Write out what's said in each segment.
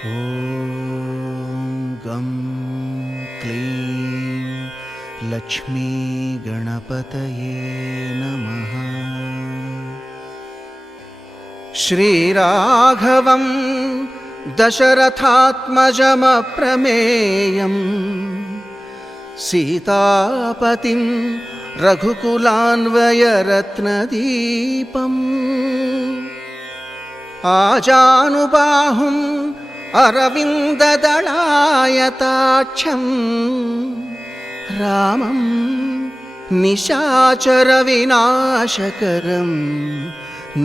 ॐ गं क्लीं लक्ष्मी गणपतये नमः। श्रीराघवं दशरथात्मजमप्रमेयं सीतापतिं रघुकुलान्वयरत्नदीपम् आजानुबाहुम् अरविन्ददलायताक्षं रामं निशाचरविनाशकरं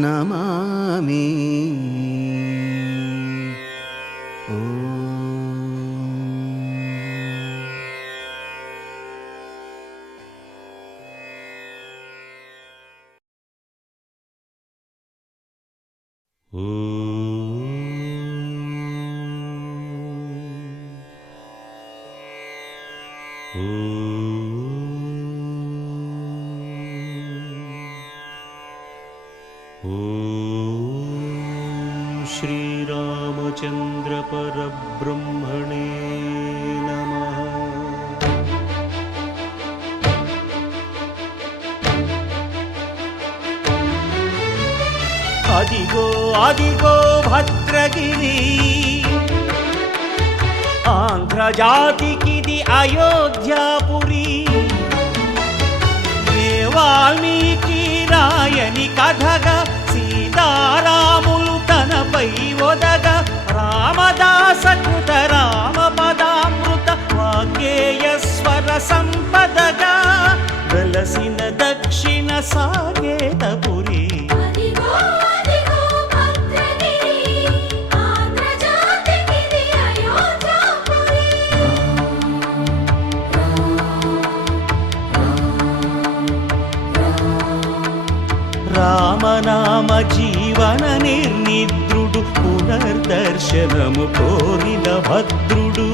नमामि। श्रीरामचन्द्र परब्रह्मणे नमः। अदिगो अदिगो भद्रगिरि आंध्रजातिकिदि अयोध्यापुरी वाल्मीकि रायनि कथगा सीतारामुलु तनपै ओदग रामदासकृत रामपदामृत वाग्गेयस्वर संपदगा వెలసిన దక్షిణ సాగేతపురి రామనామ జీవన నిర్నిద్రుడు పునర్దర్శనము కోరిన భద్రుడు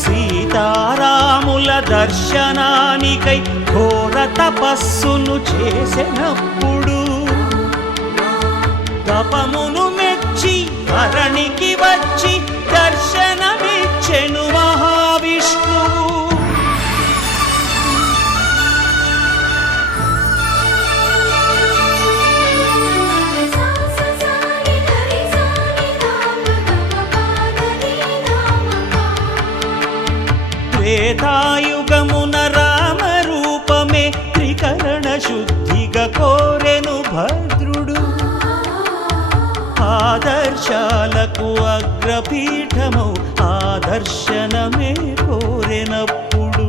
సీతారాముల దర్శనానికై ఘోర తపస్సును చేసినప్పుడు తపమును మెచ్చి ధరణికి వచ్చి దర్శనమిచ్చెను మహావిష్ణువు. త్రేతాయుగమున రామ రూపమే త్రికరణ శుద్ధిగా కోరెను భద్రుడు. ఆదర్శాలకు అగ్రపీఠమౌ ఆదర్శనమే కోరెనప్పుడు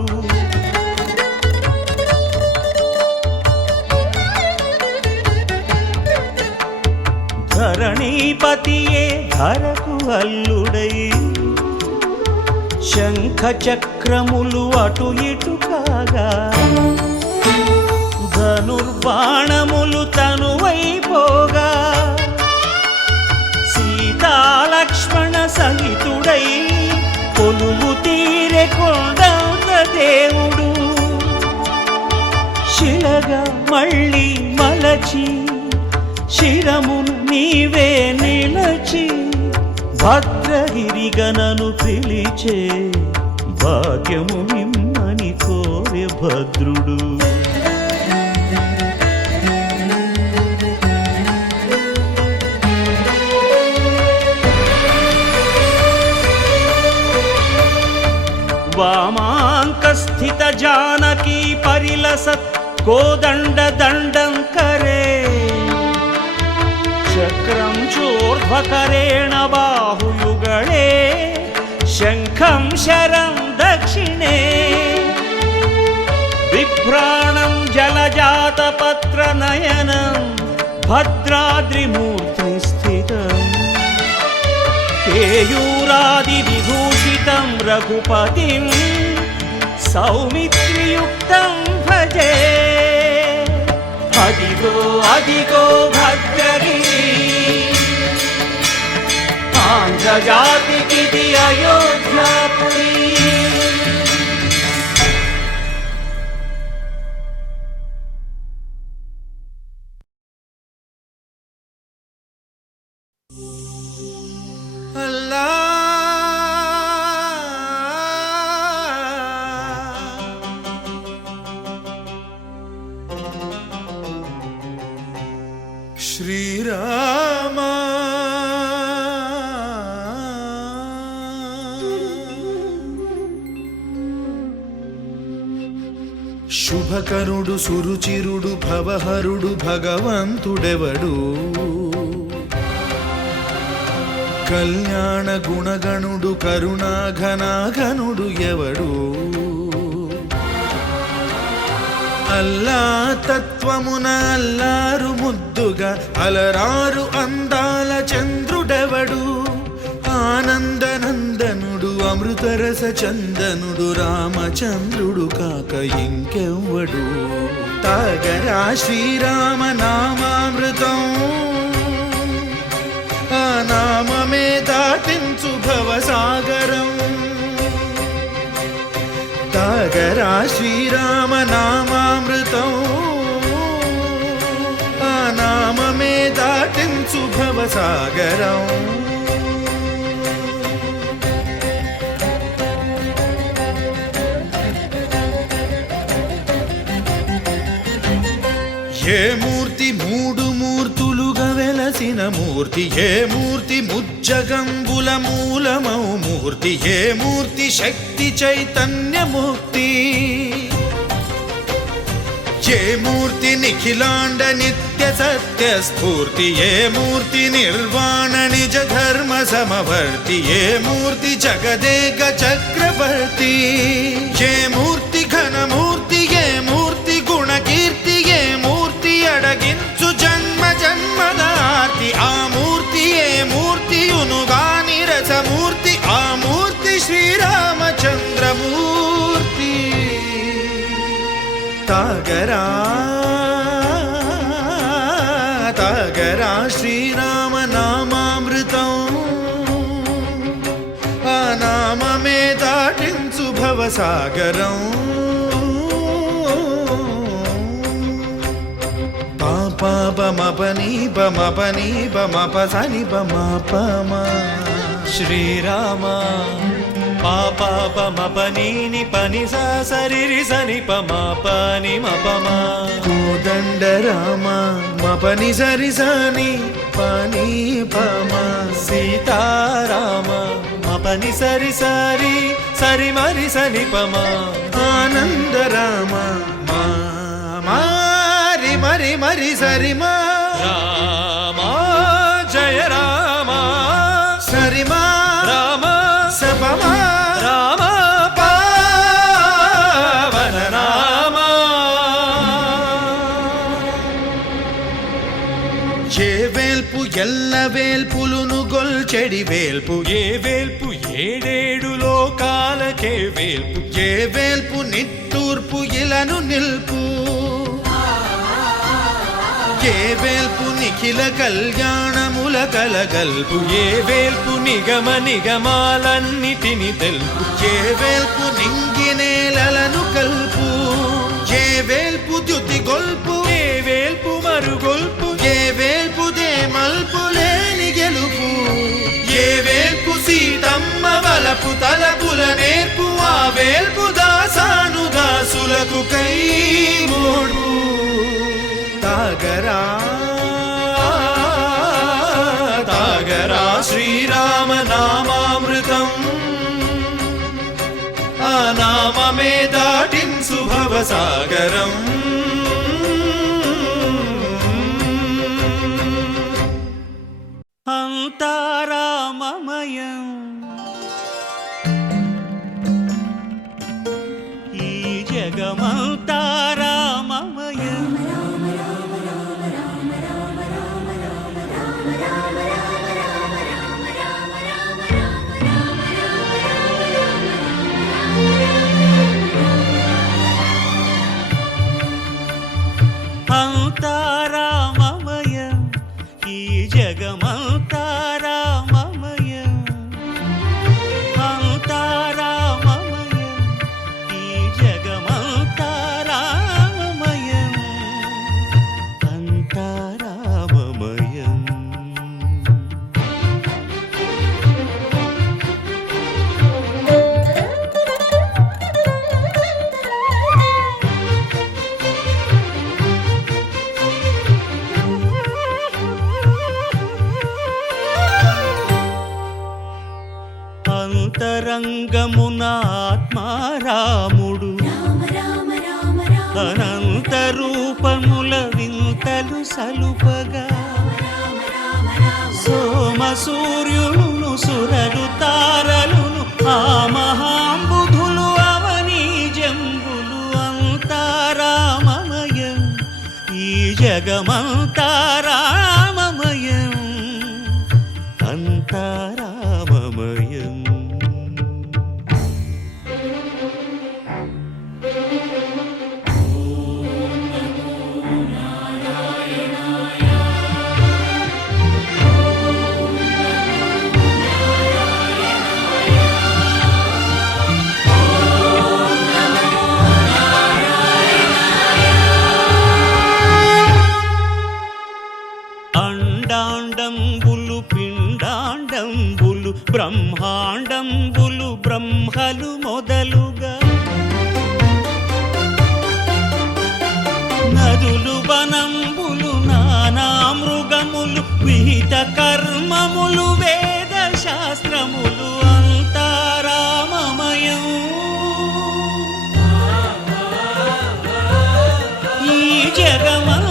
ధరణీపతియే ధరకు అల్లుడై శంఖ చక్రములు అటు ఇటు కాగా ధనుర్బాణములు తనువైపోగా సీతాలక్ష్మణ సహితుడై కొలువు తీరె కొండంత దేవుడు శిలగా మళ్ళీ మలచి శిరమును నీవే నిలచి భద్రగిరిగనను పిలిచే భాగ్యము నిమ్మని కోరె భద్రుడు. వామాంకస్థిత జానకీ పరిలసత్ కోదండ దండం కరే చక్రం చోర్ధ్వకరేణ బాహుయుగళే శంఖం శరం దక్షిణే బిభ్రాణం జలజాతపత్ర నయనం భద్రాద్రిమూర్తి స్థితం కేయూరాది విభూషితం రఘుపతిం సౌమిత్రియుక్తం భజే. అదిగో అదిగో భద్రగిరి ఆంధ్రజాతికిది అయోధ్యాపురి. శ్రీరామ శుభకరుడు సురుచిరుడు భవహరుడు భగవంతుడెవడు కళ్యాణ గుణగణుడు కరుణాఘనాఘనుడు ఎవడు అల్లా తత్వమున అల్లారు ముద్దుగా అలరారు అందాల చంద్రుడెవడు ఆనందనందనుడు అమృతరస చందనుడు రామచంద్రుడు కాక ఇంకెవ్వడు తాగరా శ్రీరామ నామామృతం ఆ నామమే దాటించు భవసాగరం తాగరా శ్రీరామ నామామృతం ఆ నామమే దాటించు భవసాగరం ఏ మూర్తి మూడు మూర్తులుగా వెలసిన మూర్తి ఏ మూర్తి ముజ్జగంబుల మూలమౌ మూర్తి ఏ మూర్తి శక్తి చైతన్యముక్తి ఏ మూర్తి నిఖిలాండ నిత్య సత్య స్ఫూర్తి ఏ మూర్తి నిర్వాణ నిజ ధర్మ సమవర్తి ఏ మూర్తి జగదేక చక్రవర్తి ఏ మూర్తి ఘనమూర్తి ఏ మూర్తి గుణకీర్తి ఏ మూర్తి అడగించు జన్మ జన్మదార్తి ఆ మూర్తి ఏ మూర్తియునుగాని రసమూర్తి ఆ మూర్తి శ్రీరామచంద్రమూర్తి తాగరా తాగరా శ్రీరామ నామామృతం ఆ నామమే దాటించు భవసాగరం పాపమపని బమపని బమపసని బమపమ శ్రీరామ పాపమపనీని పని సరి సని పని మపమ కోదండ రామ మపని సరి సని పని పమ సీతారామ మపని సరి సరి సరి మరి సని పమ ఆనంద రామ మారి మరి మరి సరి మా రామ జయ రామ సరి మా రామ సపమా రామ పావన రామ ఏ వేల్పు ఎల్ల వేల్పులును గొల్చెడి వేల్పు ఏ వేల్పు ఏడేడు లోకాలకే వేల్పు ఏ వేల్పు నిట్టూర్పు ఇలను నిల్పు ఏ వేల్పు నిఖిల కళ్యాణముల కలగల్పు ఏ వేల్పు నిగమ నిగమాలన్నిటిని తెలుపు ఏ వేల్పు నింగినేలను కల్పు ఏ వేల్పు ద్యుతి గొల్పు ఏ వేల్పు మరుగొల్పు ఏ వేల్పు దే మల్పు లేని గెలుపు ఏ వేల్పు సీతమ్మ వలపు తలపుల నేర్పు ఆ వేల్పు దాసాను దాసులకు కై మోడు తాగరా తాగరా శ్రీరామ నామామృతం ఆ నామమే దాటించు భవసాగరం అంతారామమయం ఈ జగమంతారామమయం అంతారామమయం ఈ జగమంతారామమయం అంతారామమయం ఈ జగమంతారామమయం అంతారామమయం అంతరంగమున ఆత్మారాముడు అనంత రూపముల వింతలు సలుపగా సోమ సూర్యులను సురలు తారలును ఆ మహాంబుధులు అవనీ జంబులు అంతారామమయం ఈ జగమంతారామమయం అంతారామమయం. అండాండంబులు పిండాండంబులు బ్రహ్మాండంబులు బ్రహ్మలు మొదలుగా నదులు వనంబులు నానా మృగములు విహిత కర్మములు వేద శాస్త్రములు అంతారామమయం ఈ జగమంతారామమయం.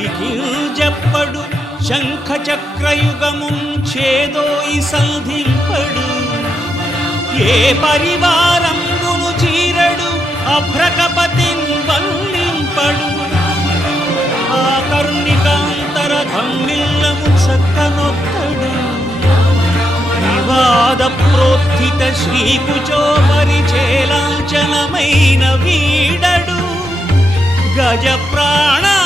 సిరికింజప్పడు శంఖ చక్రయుగముం చేదోయి సంధింపడు ఏ పరివారంబును చీరడు అభ్రకపతిన్ వల్లింపడు ఆ కర్ణికాంతర ధమ్మిల్లము చక్కనొక్కడు వివాద ప్రోత్థిత శ్రీకుచో పరిచేలాంఛనమైన వీడడు గజ ప్రాణావనోత్సాహియై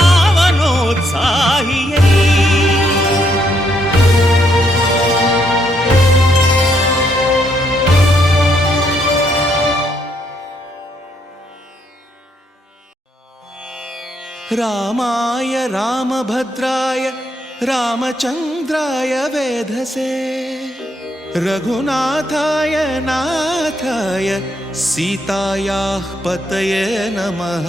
రామాయ రామభద్రాయ రామచంద్రాయ వేధసే రఘునాథాయ నాథాయ సీతాయాః పతయే నమః.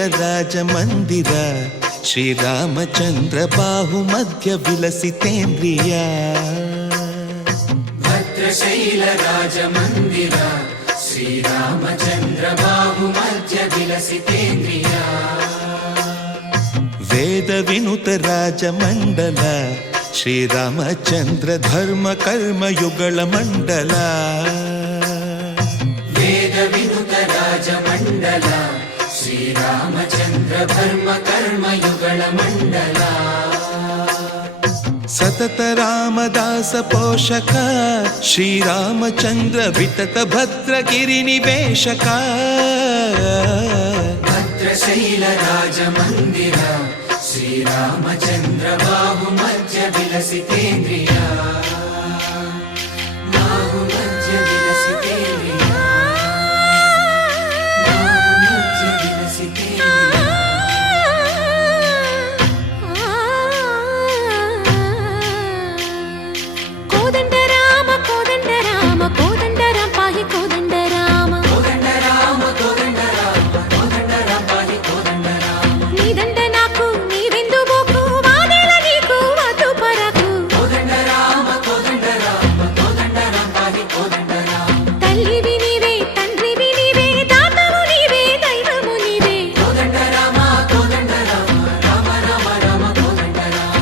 భద్రశైలరాజమందిర శ్రీరామచంద్ర బాహుమధ్య విలసితేంద్రియ భద్రశైలరాజమందిర శ్రీరామచంద్ర బాహుమధ్య విలసితేంద్రియ వేద వినుత రాజమండల శ్రీరామచంద్ర ధర్మ కర్మయుగళ మండల వేద వినుత రాజమండల శ్రీరామచంద్ర ధర్మ కర్మయుగళ మండల సతత రామదాస పోషక శ్రీరామచంద్ర వితత భద్రగిరి నివేశక భద్రశైల రాజమందిర శ్రీరామచంద్ర బాహుమధ్య విలసితేంద్రియ బాహుమధ్య విలసితేంద్రియ బాహుమధ్య విలసితేంద్రియ. కోదండ రామ కోదండ రామ కోదండ రామ పాహి కోదండ రామ కోదండ రామ కోదండ రామ కోదండ రామ పాహి కోదండ రామ నీదండ నాకు నీవెందు బోకు వాదేల నీకు వద్దు పరకు కోదండ రామ కోదండ రామ కోదండ రామ పాహి కోదండ రామ తల్లివి నీవే తండ్రివి నీవే దాతవు నీవే దైవము నీవే కోదండ రామ కోదండ రామ రామ రామ రామ కోదండ రామ.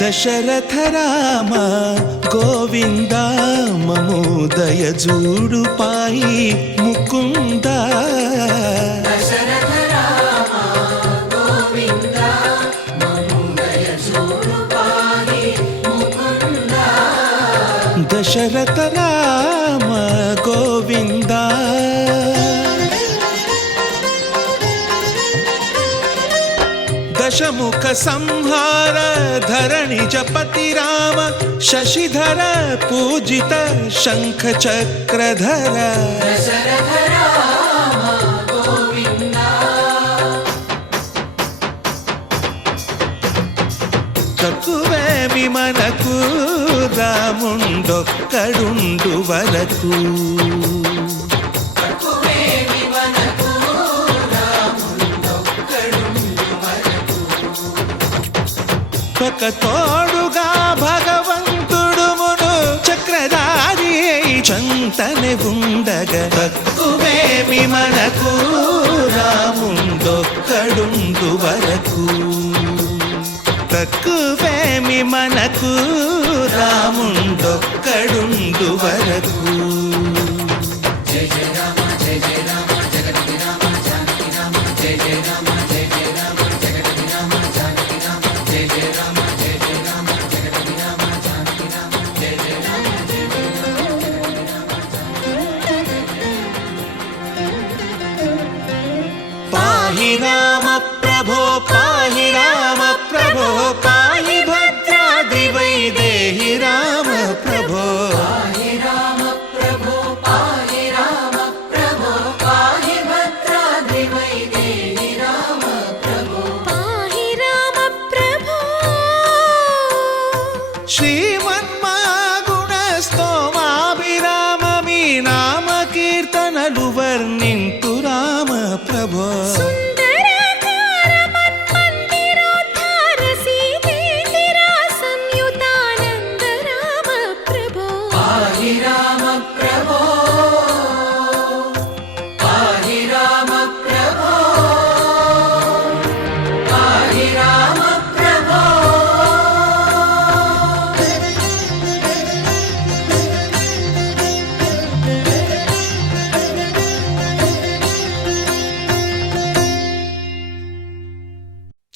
దశరథ రామ గోవింద మమోదయ జూడు పాయి ముకుంద దశరథ రామ గోవింద మముదయ చూడు పాహి ముకుంద. దశరథ రామ గోవింద शमुख संहार धरणि जपति राम शशिधर पूजित शंख चक्रधर दशरथ राम गोविन्द తక్కువేమి మనకు రాముండొక్కడుండు వరకు తక్కువేమి మనకు రాముండొక్కడుండు వరకు ఒక తోడుగా భగవంతుడు మును చక్రధారి చంతనే ఉండగా తక్కువేమి మనకు రాముండొక్కడుండు వరకు తక్కువేమి మనకు రాముండొక్కడుండు వరకు జయ జయ రామ జయ జయ రామ జగతి రామ జానకి రామ జయ జయ రామ జయ జయ రామ జగతి రామ జానకి రామ జయ జయ రామ జయ జయ రామ జగతి రామ జానకి రామ జయ జయ రామ జయ జయ రామ పాహి రామ ప్రభో పాహి రామ ప్రభో పాహి భద్రాద్రి వైదేహి రామ ప్రభో పాహి రామ ప్రభో పాహి రామ ప్రభో పాహి భద్రాద్రి వైదేహి రామ ప్రభో పాహి రామ ప్రభో శ్రీమన్మాగుణ స్తోమాభిరామ మీ నామ కీర్తనలు వర్ణింతు రామ ప్రభో సుందరాకార మన్మందిరోద్ధార సీతేందిర సంయుతానంద రామ ప్రభో పాహి రామ ప్రభో పాహి రామ ప్రభో పాహి రామ ప్రభో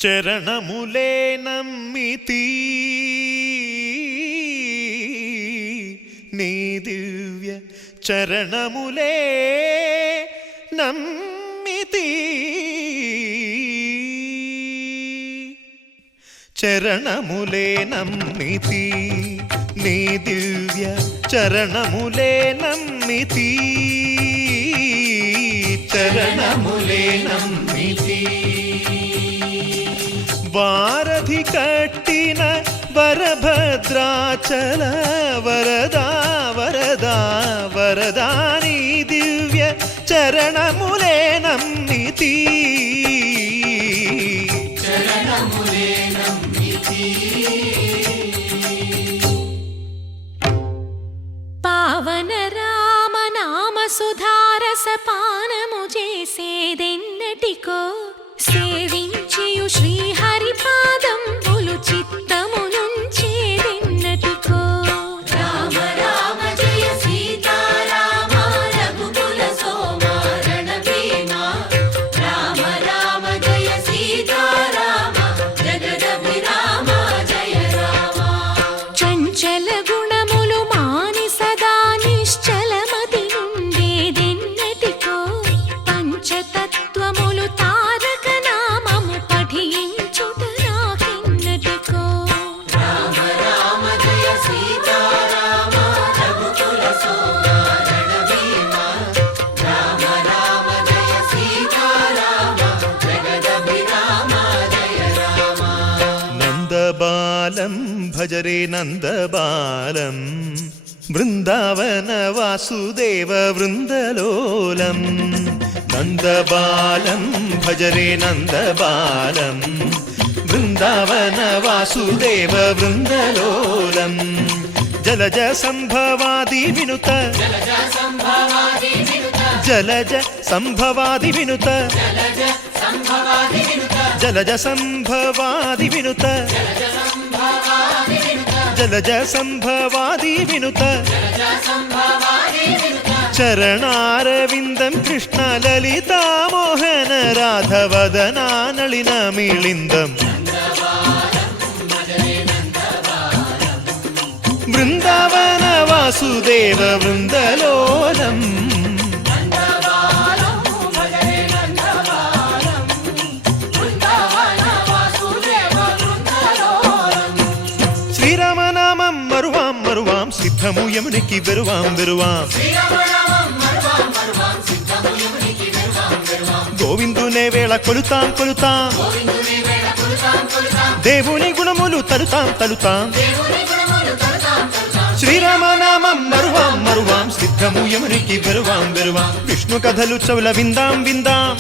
చరణములే నమ్మితి నీ దివ్య చరణములే నమ్మితి చరణములే నమ్మితి నీ దివ్య చరణములే నమ్మితి చరణములే నమ్మితి వారధి కట్టిన వరభద్రాచల వరదా వరదా వరదాని దివ్య చరణములే నమ్మితి చరణములే నమ్మితి పావన రామ నామ సుధారస పానము చేసేదెన్నటికో సేవించియు శ్రీహరి పాదంబులు చిత్తము నుంచేదెన్నటికో రామ రామ జయ సీతారామ రఘుకుల సోమ రణభీమ రామ రామ జయ సీతారామ జగదభిరామ జయ రామ చంచల గుణములు మాని సదా నిశ్చలమతి నుండేదెన్నటికో పంచతత్వములు తారక నామము పఠించుట నాకెన్నటికో రామ రామ జయ సీతారామ రఘుకుల సోమ రణభీమ రామ రామ జయ సీతారామ జగదభిరామ జయ రామ నందబాలం భజరే నందబాలం బృందావన వాసుదేవ వృందలోలం నందబాలం భజరే నందబాలం బృందావన వాసుదేవ వృందలోలం జలజ సంభవాది వినుత జలజ సంభవాది వినుత జలజ సంభవాది వినుత జలజ సంభవాది వినుత చరణారవిందం కృష్ణ లలితా మోహన రాధవదనా నళిన మిళిందం బృందావన వాసుదేవ వృందలోలం బృందావన వాసుదేవ సిద్ధము యమునికి వెరువాం వెరువాం గోవిందునే వేళ కొలుతాం కొలుతాం దేవుని గుణములు తలుతాం తలుతాం శ్రీరామనామం మరువాం మరువాం సిద్ధము యమునికి వెరువాం వెరువాం విష్ణు కథలు చౌల విందాం విందాం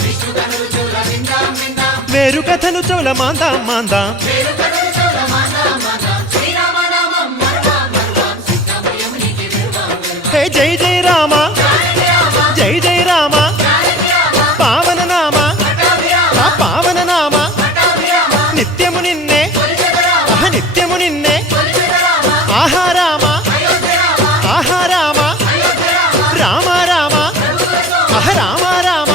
వేరు కథలు చౌల మాందాం మాందాం హే జై జై రామ జై జై రామ పావన నామ ఆ పావన నామ నిత్యము నిన్నే నిత్యము నిన్నే ఆహారామ ఆహారామ రామ రామ రామ రామ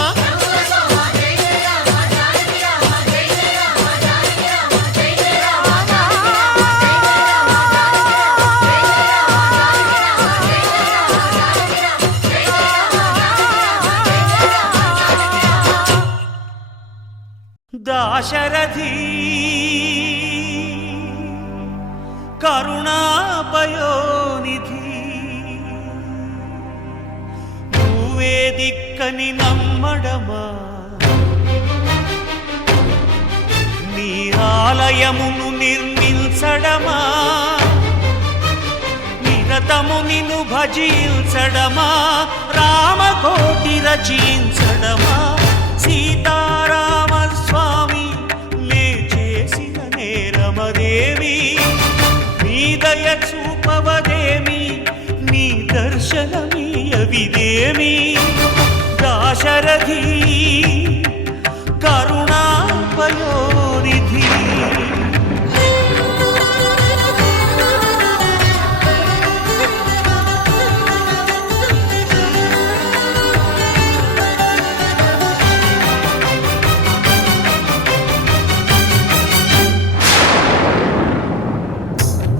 దాశరథి కరుణాపయోనిధి నువ్వే దిక్కని నమ్మడమా నీ ఆలయమును నిర్మించడమా నిరతము నిన్ను భజించడమా రామకోటి రచించడమా సీతారామ స్వామి నే చేసిన నేరమదేమి నీ దయ చూపవదేమి నీ దర్శనమీయవిదేమి దాశరథి కరుణాపయోనిధి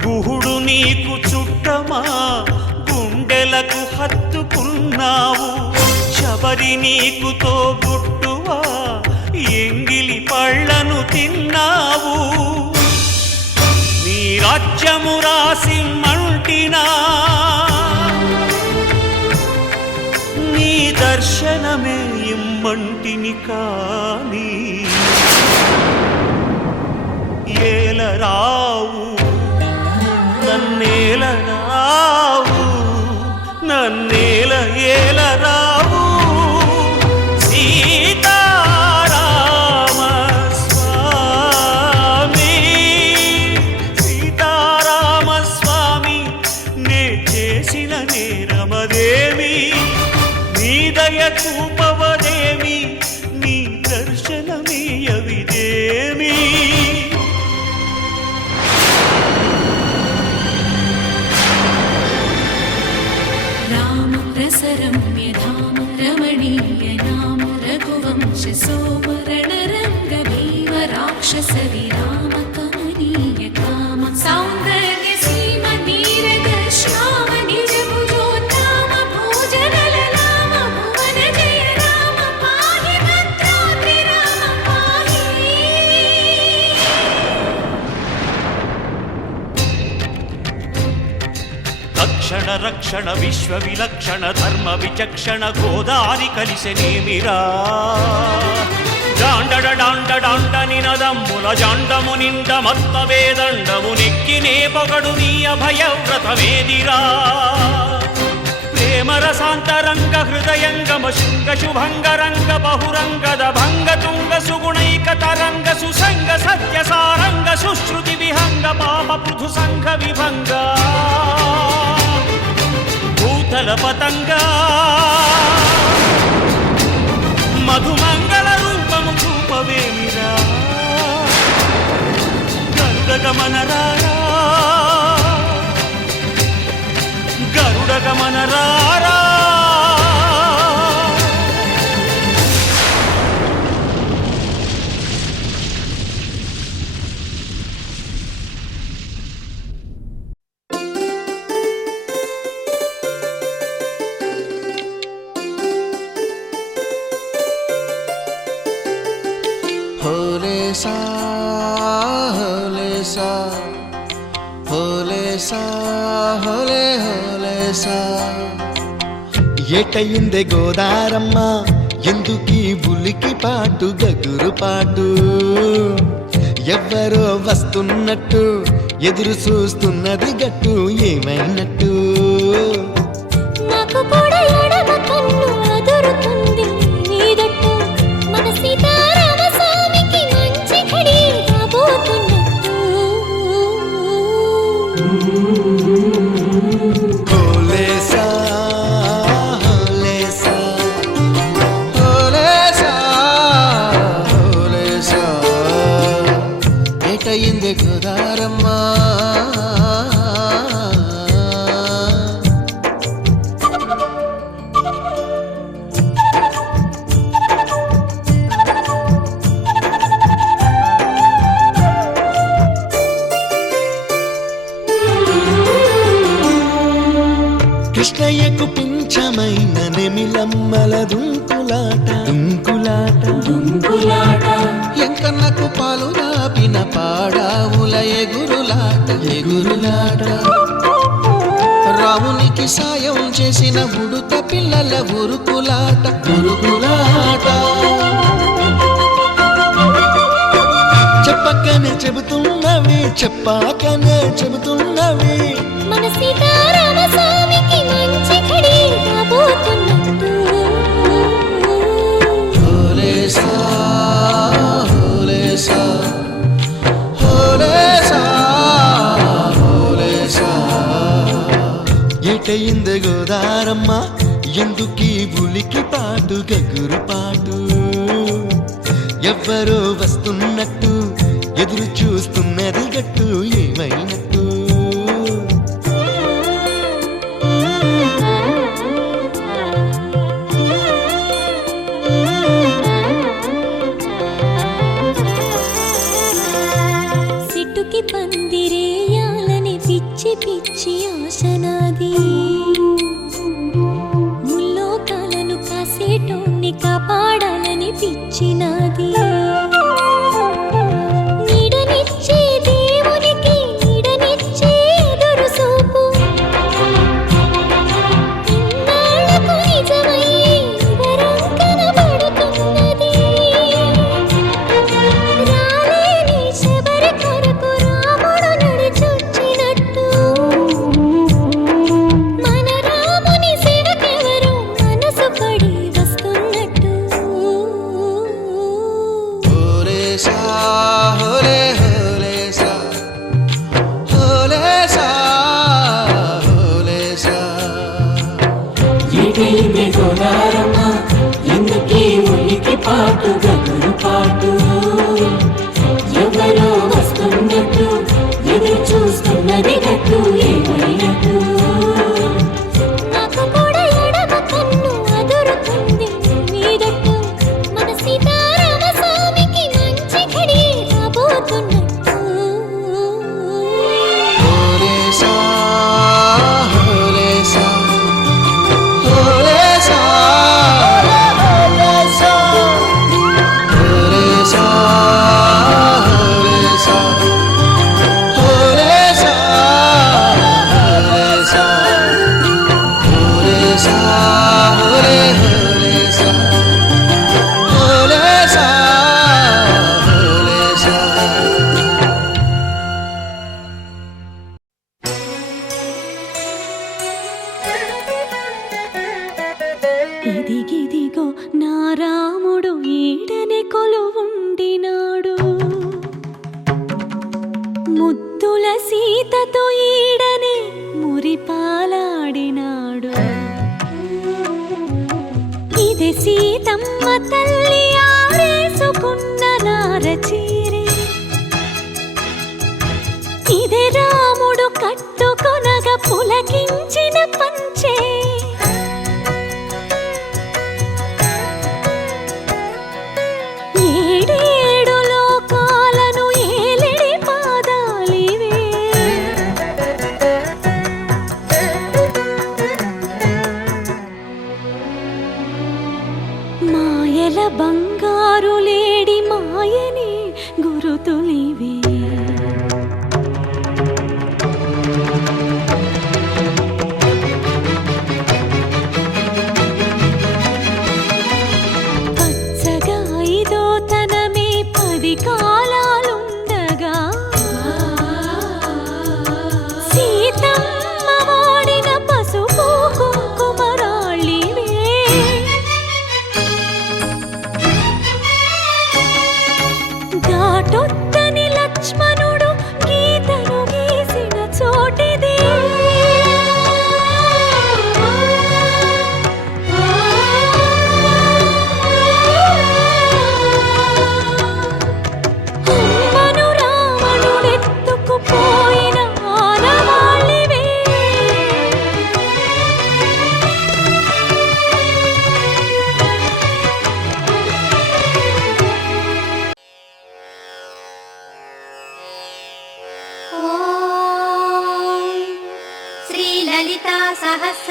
గుహుడు నీకు చుట్టమా గుండెలకు హత్తుకున్నావు శబరి నీకు తోబుట్టువా ఎంగిలి పళ్ళను తిన్నావు నీ రాజ్యము రాసి మంటినా నీ దర్శనమే ఇమ్మంటిని కాని ఏలరావు నన్నేలరావు నన్నేల ఏలరావు సీతారామ స్వామి సీతారామ స్వామి నే చేసిన నేరమదేమి నీ దయ చూపవదేమి నీ దర్శనమీయవిదేమి रम्य धाम रमणीय नाम रघुवंश सोमरण रंग भीम राक्षस विराम कमनीय काम सौंदर्य सीमा नीरद श्याम निज भुजोत्तम भोजनल नाम भुवन जय राम पाहि भद्राद्रि राम पाहि తక్షణ రక్షణ విశ్వ విలక్షణ ధర్మ విచక్షణ గోదారి కలిసెనేమిరా జాండడ డాండ డాండ నినదమ్ముల జాండము నిండ మత్త వేదండము నెక్కినే పొగడు నీ అభయవ్రతమేదిరా ప్రేమ రసాంతరంగ హృదయంగమ శృంగ శుభంగరంగ బహురంగద భంగ తుంగ సుగుణైక తరంగ సుసంగ సత్య సారంగ సుశ్రుతి విహంగ పాప పృథు సంఘ విభంగ భూతల పతంగా మధుమంగళ రూపము చూపవేమిరా గరుడగమనరారా గరుడగమనరారా होले सा होले सा होले सा होले होले హోలేసా ఏటయిందే గోదారమ్మ ఎందుకీ ఉలికి పాటు గగురు పాటు ఎవ్వరో వస్తున్నట్టు ఎదురు చూస్తున్నది గట్టు ఏమైనట్టు నాకు కూడా ఎడమ కన్ను అదురుతుంది నీదట్టు మన సీతారామ స్వామికి మంచి ఘడి రాబోతున్నట్టు హోలేసా హోలేసా హోలేసా హోలేసా ఏటయిందే గోదారమ్మ కృష్ణయ్యకు పింఛమైన నెమిలమ్మల దుంకులాట దుంకులాట ఎంకన్నకు పాలు రాపిన పాడావుల ఎగురులాట రామునికి సాయం చేసిన ఉడుత పిల్లల ఉరుకులాట చెప్పకనే చెబుతున్నవి చెప్పాకనే చెబుతున్నవి మన సీతారామ స్వామికి మంచి ఘడి రాబోతున్నట్టు హోలేసా హోలేసా హోలేసా హోలేసా ఏటయింది గోదారమ్మ ఎందుకీ ఉలికి పాటు గగురు పాటు ఎవ్వరో వస్తున్నట్టు ఎదురు చూస్తున్నది గట్టు ఏమైనట్టు సిట్టుకి పందిరేయాలని పిచ్చి పిచ్చి ఆశనాది ముల్లోకాలను కాసేటోన్ని కాపాడాలని పిచ్చినాది నీడనిచ్చే దేవునికి నీడనిచ్చే ఎదురు చూపు ఇన్నాళ్లకు నిజమయ్యే వరం కనబడుతున్నది రాలేని శబరి కొరకు రాముడు నడిచొచ్చినట్టు మన రాముని సేవకెవరు మనసు పడి వస్తున్నట్టు హోలేసా హోలే హోలేసా హోలేసా హోలేసా ఏటైంది గోదారమ్మ ఎందుకీ ఉలికి పాటు గగురు పాటు ఎవరో వస్తున్నట్టు ఎదురు చూస్తున్నది గట్టు ఏమైనట్టు నాకు కూడా ఎడమ కన్ను అదురుతుంది నీదట్టు మన సీతారామ స్వామికి మంచి ఘడి రాబోతున్నట్టు హోలేసా హోలేసా హోలేసా హోలేసా హోలేసా హోలేసా హోలేసా హోలేసా హోలే హోలేసా హోలేసా హోలేసా ఇదిగిదిగో నా రాముడు ఈడనే కొలువుండినాడు ముద్దుల సీతతో ఈడనే మురిపాలాడినాడు ఇదే సీతమ్మ తల్లి ఆరేసుకున్న నారచీరే ఇదే రాముడు కట్టుకొనగా పులకించిన పంచే ఏడేడు లోకాలను ఏలిడి పాదాలివే మాయల బంగారు లేడి మాయని గురుతులివే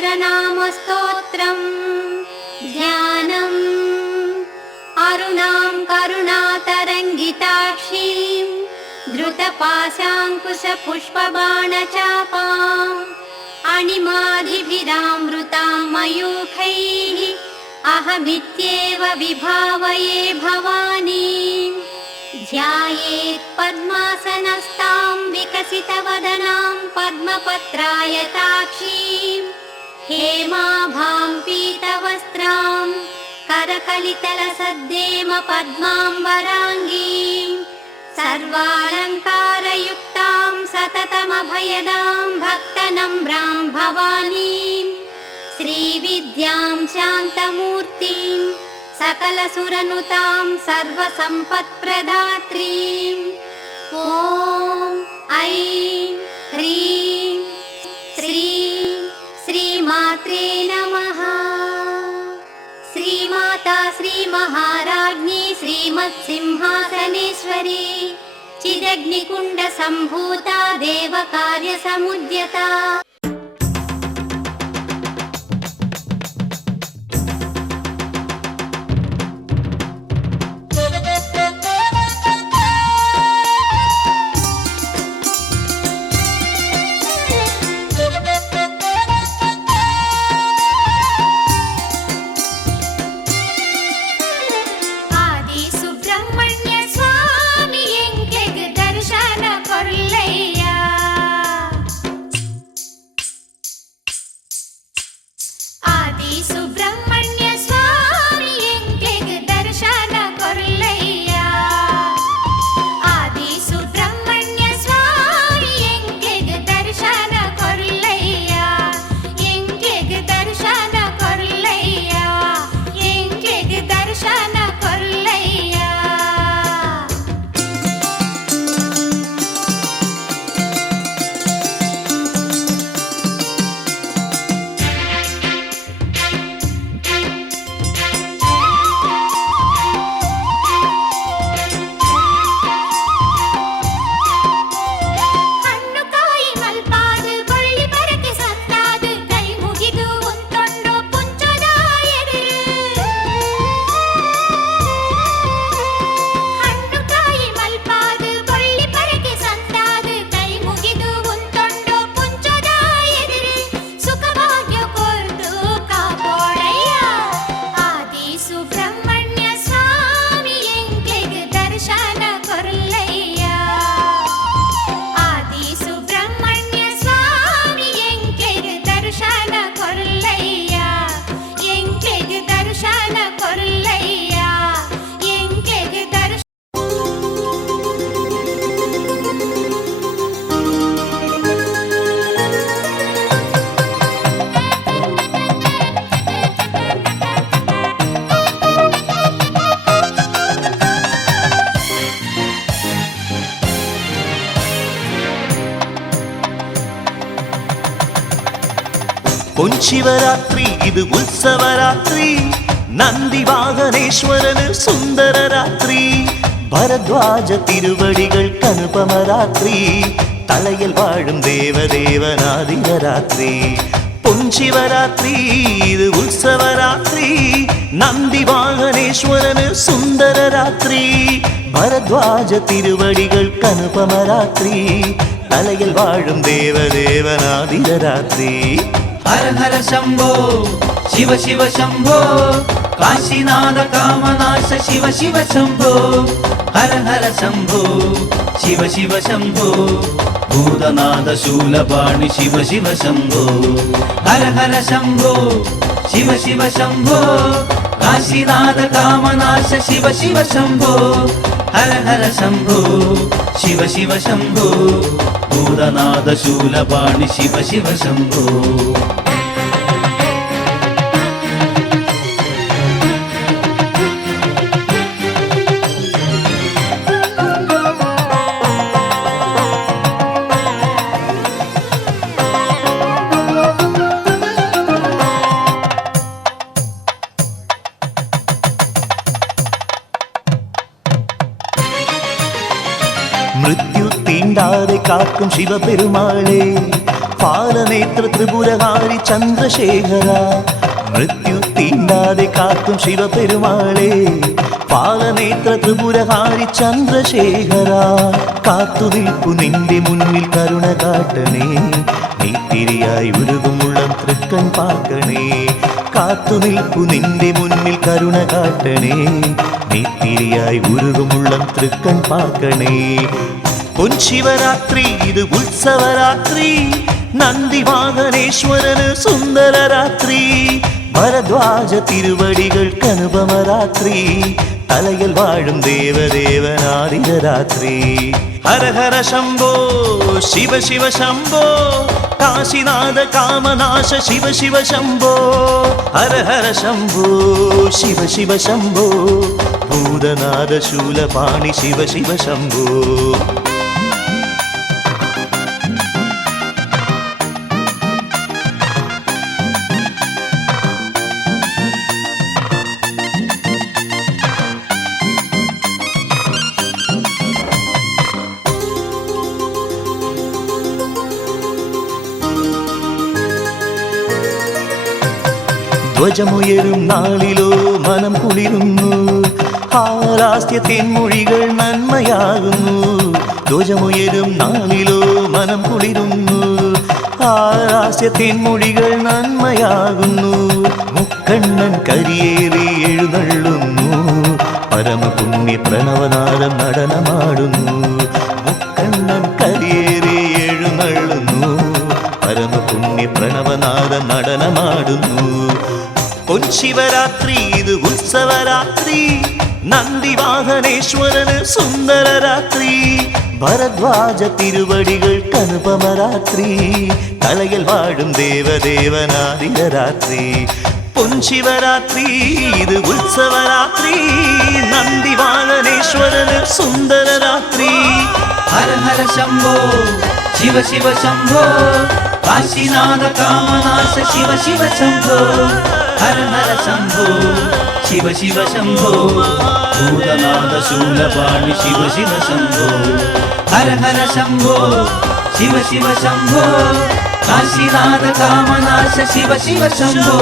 सहस्रनामस्तोत्रम् ध्यानम् अरुणां करुणातरङ्गिताक्षीं धृतपाशाङ्कुशपुष्पबाणचापाम् अणिमादिभिरामृतां मयूखैः अहमित्येव विभावये भवानीं ध्यायेत् पद्मासनस्तां विकसितवदनां पद्मपत्रायताक्षीं हेमाभां पीतवस्त्रां करकलितलसद्देम पद्माम्बराङ्गीं सर्वालङ्कारयुक्तां सततमभयदां भक्तनम्रां भवानीं श्रीविद्यां शान्तमूर्तिं सकलसुरनुतां सर्वसम्पत्प्रदात्रीं ॐ ऐं ह्रीं श्रीं श्रीमात्रे नमः। श्रीमाता श्रीमहाराज्ञी श्रीमत्सिंहासनेश्वरी चिदग्निकुण्डसम्भूता देवकार्यसमुद्यता പൊൻശിവരാത്രി ഇത് ഉത്സവരാത്രി നന്ദിവാഹനേശ്വരന് സുന്ദരരാത്രി ഭരദ്വാജ തിരുവടികൾക്ക് അനുപമരാത്രി തളയിൽ വാഴും ദേവദേവനാദിനരാത്രി പൊൻശിവരാത്രി ഇത് ഉത്സവരാത്രി നന്ദിവാഹനേശ്വരന് സുന്ദരരാത്രി ഭരദ്വാജ തിരുവടികൾക്ക് അനുപമരാത്രി തലയിൽ വാഴും ദേവദേവനാദിനരാത്രി हर हर शंभो शिव शिव शंभो काशीनाथ कामनाश शिव शिव शंभो हर हर शंभो शिव शिव शंभो भूतनाथ शूलपाणि शिव शिव शंभो हर हर शंभो शिव शिव शंभो काशीनाथ कामनाश शिव शिव शंभो हर हर शंभो शिव शिव शंभो भूतनाथ शूलपाणि शिव शिव शंभो മൃത്യു തീണ്ടാതെ കാക്കും ശിവപെരുമാളെ പാലനേത്ര ത്രിപുരഹാരി ചന്ദ്രശേഖര മൃത്യു തീണ്ടാതെ കാക്കും ശിവപെരുമാളെ പാലനേത്ര ത്രിപുരഹാരി ചന്ദ്രശേഖര കാത്തു നിൽപ്പു നിന്റെ മുന്നിൽ കരുണ കാട്ടണേ നീത്തിരിയായി ഉരുകുമുള്ളം തൃക്കൺ പാക്കണേ കാത്തു നിൽപ്പു നിന്റെ മുന്നിൽ കരുണ കാട്ടണേ നീത്തിരിയായി ഉരുകുമുള്ളം തൃക്കൺ പാക്കണേ പൊൻശിവരാത്രി ഇത് ഉത്സവരാത്രി നന്ദി വാഹനേശ്വരന് സുന്ദരരാത്രി ഭരദ്വാജ തിരുവടികൾക്ക് അനുപമരാത്രി തലയിൽ വാഴും ദേവദേവനാദിരാത്രി ഹര ഹര ശംഭോ ശിവ ശിവ ശംഭോ കാശിനാഥ കാമനാശ ശിവ ശിവ ശംഭോ ഹര ഹര ശംഭോ ശിവ ശിവ ശംഭോ ഭൂതനാഥ ശൂലപാണി ശിവ ശിവ ശംഭോ ധ്വജമുയരും നാളിലോ മനം കുളിരുന്നു ഹാലാസ്യത്തിൻ മൊഴികൾ നന്മയാകുന്നു ധ്വജമുയരും നാളിലോ മനം കുളിരുന്നു ഹാലാസ്യത്തിൻ മൊഴികൾ നന്മയാകുന്നു മുക്കണ്ണൻ കരിയേറി എഴുന്നള്ളുന്നു പരമപുണ്യ പ്രണവനാദം നടനമാടുന്നു മുക്കണ്ണൻ കരിയേറി എഴുന്നള്ളുന്നു പരമപുണ്യ പ്രണവനാദം നടനമാടുന്നു പൊൻശിവരാത്രി ഇത് ഉത്സവരാത്രി നന്ദി വാഹനേശ്വരന് സുന്ദരരാത്രി ഭരദ്വാജ തിരുവടികൾക്ക് അനുപമരാത്രി തലയിൽ വാഴും ദേവദേവനാദിരാത്രി പൊൻശിവരാത്രി ഇത് ഉത്സവരാത്രി നന്ദി വാഹനേശ്വരന് സുന്ദരരാത്രി ഹര ഹര ശംഭോ ശിവ ശിവ ശംഭോ കാശിനാഥ കാമനാശ ശിവ ശിവ ശംഭോ ഹര ഹര ശംഭോ ശിവ ശിവ ശംഭോ ഭൂതനാഥ ശൂലപാണി ശിവ ശിവ ശംഭോ ഹര ഹര ശംഭോ ശിവ ശിവ ശംഭോ കാശിനാഥ കാമനാശ ശിവ ശിവ ശംഭോ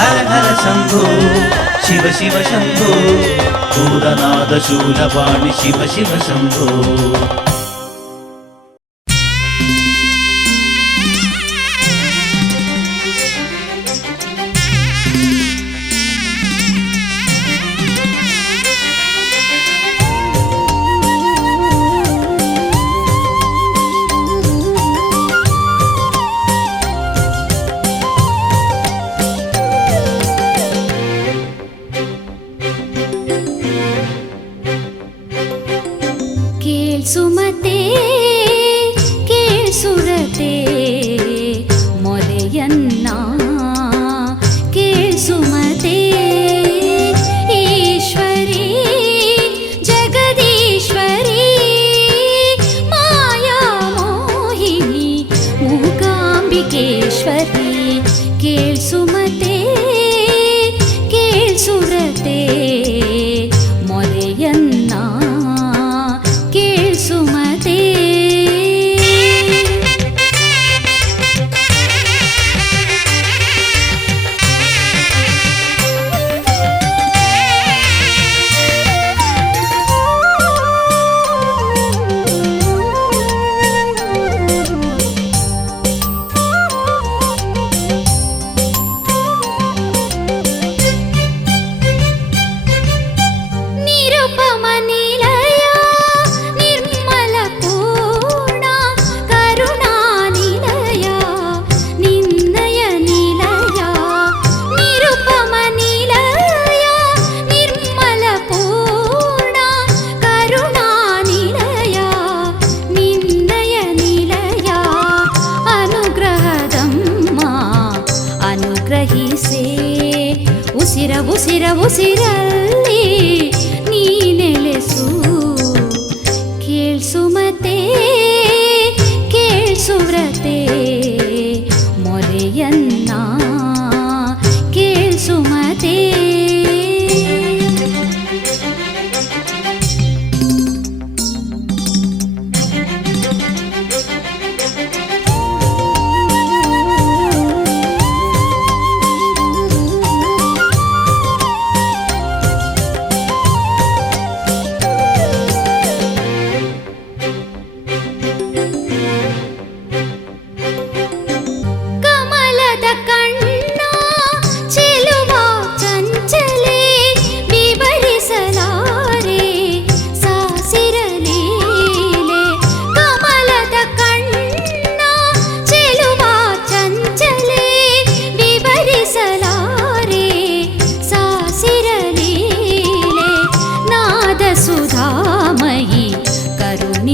ഹര ഹര ശംഭോ ശിവ ശിവ ശംഭോ ഭൂതനാഥ ശൂലപാണി ശിവ ശിവ ശംഭോ സുമതേ കേൾ സുരതേ ಮೊರೆಯನ್ನ ಕೇಳ್ ಸುಮತೇ ಈಶ್ವರಿ ಜಗದೀಶ್ವರಿ ಮಾಯಾ ಮೋಹಿನಿ ಮೂಕಾಂಬಿಕೇಶ್ವರಿ ಕೇಳ್ ಸುಮತೇ ಕೇಳ್ ಸುರತೇ ಮೊರೆಯನ್ನ ಸುಮತೇ ಉಸಿರಲ್ಲಿ ನೀ ನೆಲೆಸು ಕೇಳ್ ಸುಮತೇ ಕೇಳ್ ಸುವ್ರತೆ ಮೊರೆಯನ್ನ ಕೇಳ್ ಸುಮತೇ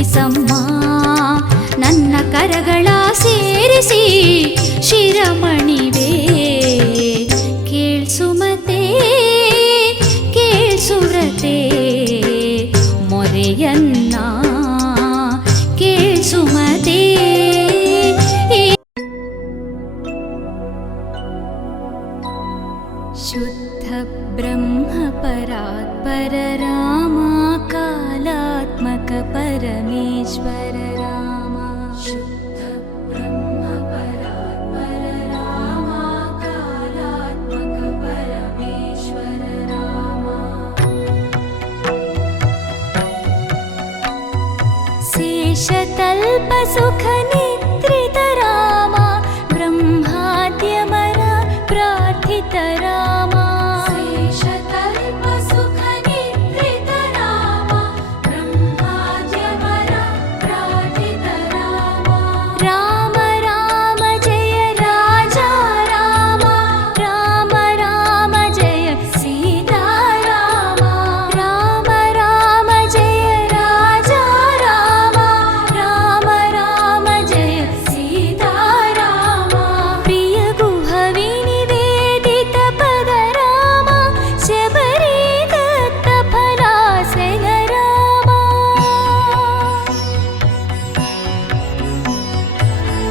ನುಡಿಸಮ್ಮ ನನ್ನ ಕರಗಳ ಸೇರಿಸಿ ಶಿರಮಣಿವೆ ಕೇಳ್ಸುಮತೆ ಕೇಳ್ಸುರತೆ ಮೊರೆಯನ್ನ ಕೇಳ್ಸುಮತೆ ಶುದ್ಧ ಬ್ರಹ್ಮ ಪರಾತ್ಪರ ರಾಮ ಕಾಲಾತ್ಮಕ ಪರಮೇಶ್ವರ ರಾಮ ಶುದ್ಧ ಬ್ರಹ್ಮ ಪರಾತ್ಪರ ರಾಮ ಕಾಲಾತ್ಮಕ ಪರಮೇಶ್ವರ ರಾಮ ಶೇಷತಲ್ಪ ಸುಖ ನಿದ್ರಿತ ರಾಮ ಬ್ರಹ್ಮಾದ್ಯಮರ ಪ್ರಾರ್ಥಿತ ರಾಮ ಶೇಷತಲ್ಪ ಸುಖ ನಿದ್ರಿತ ರಾಮ ಬ್ರಹ್ಮಾದ್ಯಮರ ಪ್ರಾರ್ಥಿತ ರಾಮ ರಾಮ ರಾಮ ಜಯ ರಾಜ ರಾಮ ರಾಮ ರಾಮ ಜಯ ಸೀತಾ ರಾಮ ರಾಮ ರಾಮ ಜಯ ರಾಜ ರಾಮ ರಾಮ ರಾಮ ಜಯ ಸೀತಾ ರಾಮ ಪ್ರಿಯ ಗುಹವಿ ನಿವೇದಿತ ಪದ ರಾಮ ಶಬರಿ ದತ್ತ ಫಲಾಸನ ರಾಮ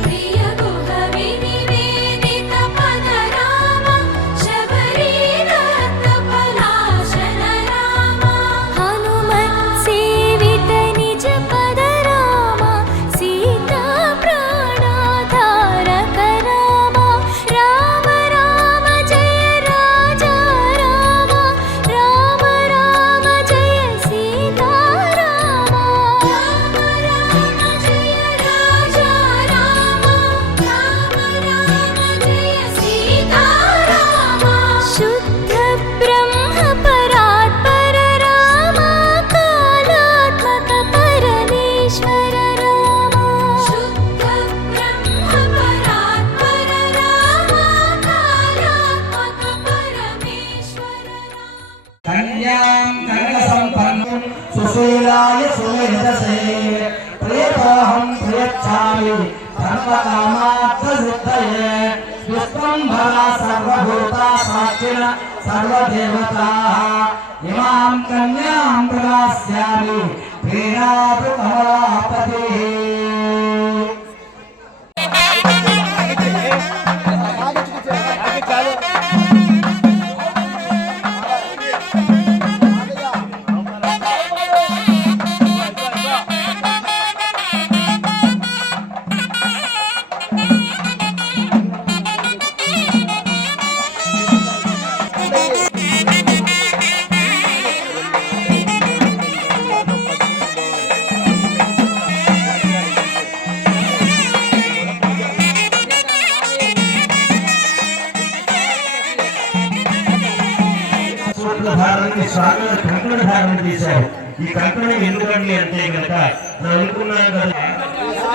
ಪ್ರಿಯ ಗುಹವಿ ನಿವೇದಿತ ಪದ ರಾಮ ಶಬರಿ ದತ್ತ ಫಲಾಸನ ರಾಮ ಹನುಮತ್ ಸೇವಿತ ನಿಜ ಪದ ರಾಮ ಸೀತಾ ಪ್ರಾಣಾಧಾರಕ ರಾಮ ರಾಮ ರಾಮ ಜಯ ರಾಜ ರಾಮ ರಾಮ ರಾಮ ಜಯ ಸೀತಾ ರಾಮ ರಾಮ ರಾಮ ಜಯ ರಾಜ ರಾಮ ರಾಮ ರಾಮ ಜಯ ಸೀತಾ ರಾಮ ಶುದ್ಧ ಬ್ರಹ್ಮ ಪರಾತ್ಪರ ರಾಮ ಕಾಲಾತ್ಮಕ ಪರಮೇಶ್ವರ ರಾಮ ಶುದ್ಧ ಬ್ರಹ್ಮ ಪರಾತ್ಪರ ರಾಮ ಕಾಲಾತ್ಮಕ ಪರಮೇಶ್ವರ ರಾಮ కన్యాం కనకసంపన్నం సుశీలాయ సుమేధసే ప్రియతోహం ప్రియచ్ఛామి సర్వకామార్థసిద్ధయే విశ్వంభరా సర్వభూతా సాక్షిణ సర్వదేవతాః ఇమాం కన్యాం ప్రదాస్యామి ప్రీణాతు కమలాపతిః ధారణకి స్వామి కంకణ ధారణ చేశారు. ఈ కంకణ ఎందుకండి అంటే కనుక నేను అనుకున్నాను కదా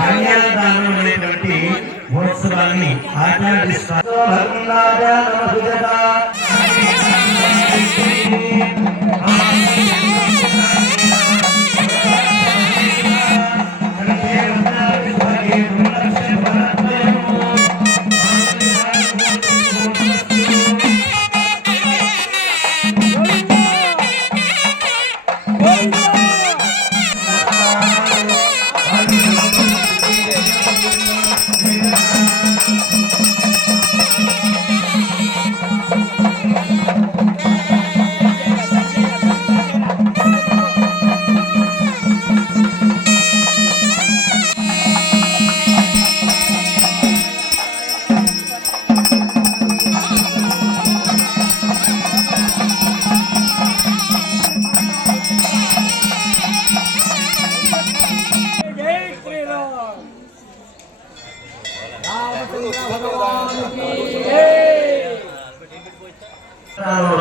కన్యాదానం అనేటువంటి మహోత్సవాన్ని ఆచరిస్తారు.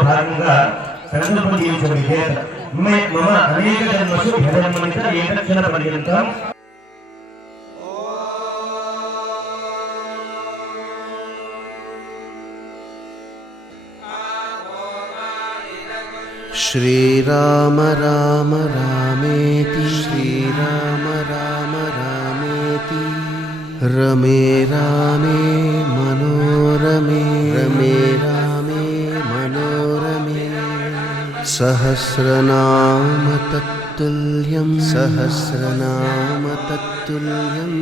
భాగంగా మమ అనేక జన్మసు భజన్మనిత ఏకక్షణ పర్యంతం శ్రీరామ రామ రామేతి శ్రీరామ రామ రామేతి రమే రామే మనోరమే రమే రామే మనోరమే సహస్రనామ తత్తుల్యం సహస్రనామ తత్తుల్యం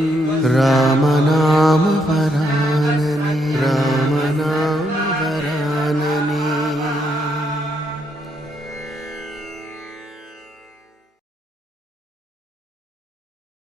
రామనామ వరాననే రామనామ